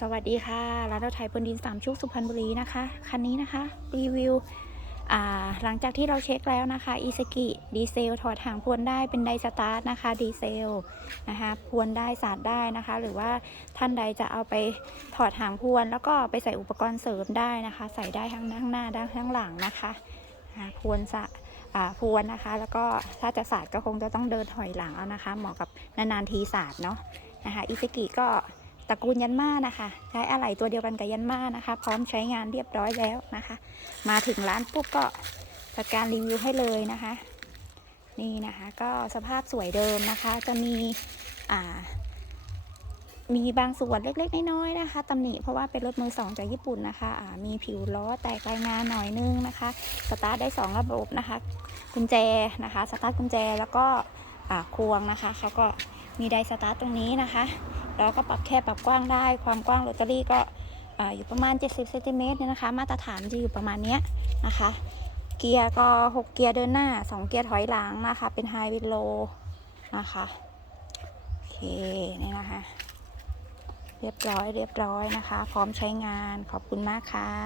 สวัสดีค่ะร้านเรถไถบนดินสามชุกสุพรรณบุรีนะคะ คันนี้นะคะ รีวิวหลังจากที่เราเช็คแล้วนะคะอีสกิดีเซลถอดหางพวนได้เป็นไดสตาร์ทนะคะดีเซลนะคะพวนได้สาดได้นะคะ หรือว่าท่านใดจะเอาไปถอดหางพวน แล้วก็ไปใส่อุปกรณ์เสริมได้นะคะ ใส่ได้ทั้งข้างหน้าด้านข้างหลังนะคะพวนสะพวนนะคะ แล้วก็ถ้าจะสาดก็คงจะต้องเดินถอยหลังเอานะคะ เหมาะกับนานๆทีสาดเนาะนะคะอีสกิก็ ตระกูลยันมานะคะใช้อะไหล่ตัวเดียวกันกับยันมานะคะ พร้อมใช้งานเรียบร้อยแล้วนะคะ มาถึงร้านปุ๊บก็จัดการรีวิวให้เลยนะคะ นี่นะคะก็สภาพสวยเดิมนะคะ จะมีอ่ามีบางส่วนเล็กๆ น้อยๆนะคะตำหนิเพราะว่าเป็นรถมือสองจากญี่ปุ่นนะคะอ่ามีผิวล้อแตกรายงานหน่อยนึงนะคะ สตาร์ทได้ 2 ระบบนะคะ กุญแจนะคะ สตาร์ทกุญแจแล้วก็อ่าควงนะคะเขาก็มีไดสตาร์ทตรงนี้นะคะ เราก็ปรับแคบปรับกว้างได้ ความกว้างโรตารี่ก็ออยู่ประมาณ 70เซนติเมตรเนี่ยนะคะ มาตรฐานจะอยู่ประมาณเนี้ยนะคะ เกียร์ก็ 6 เกียร์เดินหน้า 2 เกียร์ถอยหลังนะคะ เป็นไฮวิดโลนะคะโอเคนี่นะคะ เรียบร้อยเรียบร้อยนะคะ พร้อมใช้งานขอบคุณมากค่ะ